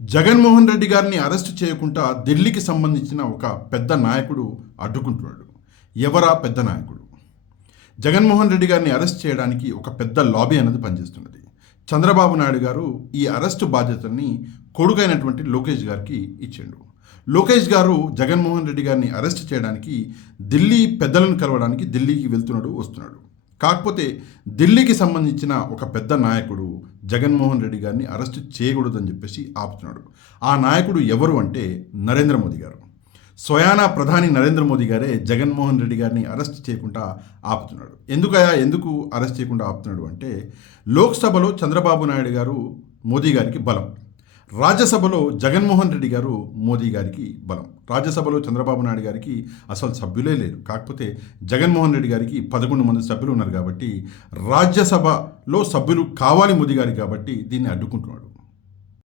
జగన్మోహన్ రెడ్డి గారిని అరెస్ట్ చేయకుండా ఢిల్లీకి సంబంధించిన ఒక పెద్ద నాయకుడు అడ్డుకుంటున్నాడు. ఎవరా పెద్ద నాయకుడు? జగన్మోహన్ రెడ్డి గారిని అరెస్ట్ చేయడానికి ఒక పెద్ద లాబీ అనేది పనిచేస్తున్నది. చంద్రబాబు నాయుడు గారు ఈ అరెస్టు బాధ్యతల్ని కొడుకైనటువంటి లోకేష్ గారికి ఇచ్చిండు. లోకేష్ గారు జగన్మోహన్ రెడ్డి గారిని అరెస్ట్ చేయడానికి ఢిల్లీ పెద్దలను కలవడానికి ఢిల్లీకి వస్తున్నాడు. కాకపోతే ఢిల్లీకి సంబంధించిన ఒక పెద్ద నాయకుడు జగన్మోహన్ రెడ్డి గారిని అరెస్ట్ చేయకూడదని చెప్పేసి ఆపుతున్నాడు. ఆ నాయకుడు ఎవరు అంటే నరేంద్ర మోదీ గారు. స్వయానా ప్రధాని నరేంద్ర మోదీ గారే జగన్మోహన్ రెడ్డి గారిని అరెస్ట్ చేయకుండా ఆపుతున్నాడు. ఎందుకు అరెస్ట్ చేయకుండా ఆపుతున్నాడు అంటే, లోక్సభలో చంద్రబాబు నాయుడు గారు మోదీ గారికి బలం, రాజ్యసభలో జగన్మోహన్ రెడ్డి గారు మోదీ గారికి బలం. రాజ్యసభలో చంద్రబాబు నాయుడు గారికి అసలు సభ్యులే లేరు. కాకపోతే జగన్మోహన్ రెడ్డి గారికి 11 మంది సభ్యులు ఉన్నారు కాబట్టి రాజ్యసభలో సభ్యులు కావాలి మోదీ గారికి, కాబట్టి దీన్ని అడ్డుకుంటున్నాడు.